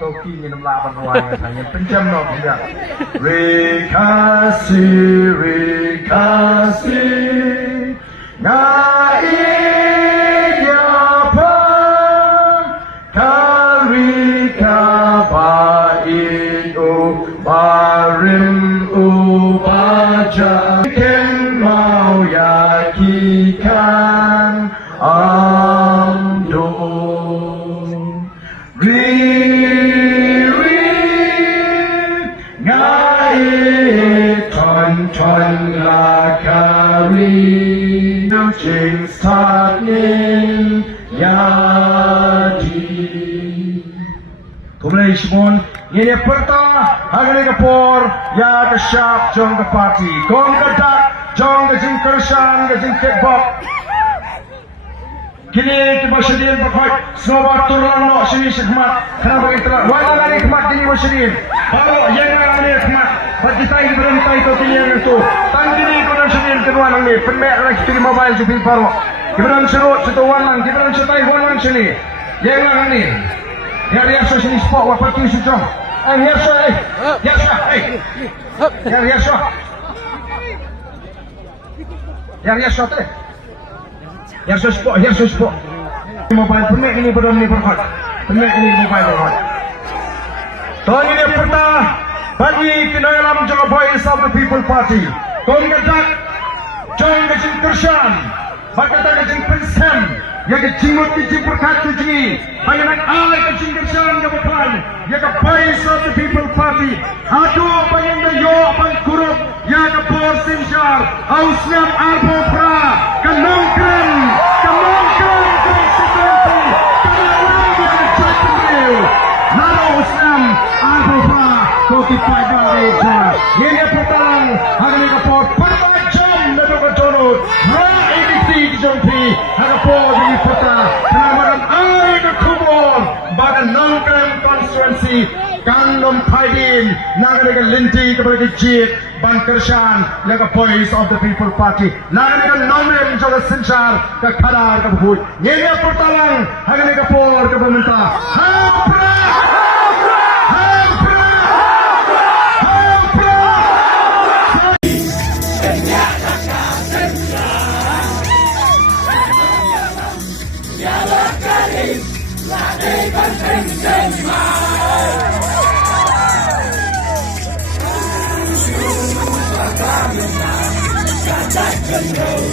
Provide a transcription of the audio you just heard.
Toki ni nam la ban wai hanya pencam no dia rekasi ngai dia pa kari kabai o barim u baja ken mau yakikan amdo Ton lakari Jing Stanin Yadi Kumulai Shimon Ini perta Hagani Kapor Ya Kashap Jong ke party Gong Kadak Jong ke Jing Kershan ke Jing Kekbok Kini kita bersedia berkait Semua turun no sini khidmat Kenapa kita Wala lagi khidmat ini bersedia Baru yang lagi khidmat Bagi kita berhenti itu kini itu Tanggi ini kita sendiri kedua ini Pemek lagi di mobile jubil baru Kita serut setuan lang Kita setai huan sini Yang lagi ini Yang biasa sini sport Wapal kini sujong Biasa Biasa Yang biasa Yang biasa Yang sport Mobile pemek ini berani berkait Pemek ini mobile berkait Tahun ini pertama bagi kenalam Jawa Voice of the People Party Kong Gadak Jong Gajing Kershan Bakata Gajing Pensem Yang Gajimut Gajing Perkatu Jingi Banyanak Alai Gajing Kershan Jawa Plan Yang Voice of the People Party Aduh Banyak Yo Abang Kurup Yang Bor Sinjar Ausnam Arbo Pra Kanongkren Konstituensi Kanongkren Kanongkren Naro Ausnam Arbo Pra Koki Paiba Reja Ini pertang Hagani Kapor Pembajam Nado Kaconut Ra edisi Dijompi Hagapor Ini pertang Kenamaran Air Kubur Badan Nongkrem Konstituensi Kandom Paidin Nagariga Linti kepada Jit Ban Kershan Yang Voice of the People Party Nagariga Nomem Jaga Sinchar Ke Kadar Ke Bukut Ini pertang Hagani Kapor Ke Pemerintah Hapra Let's go.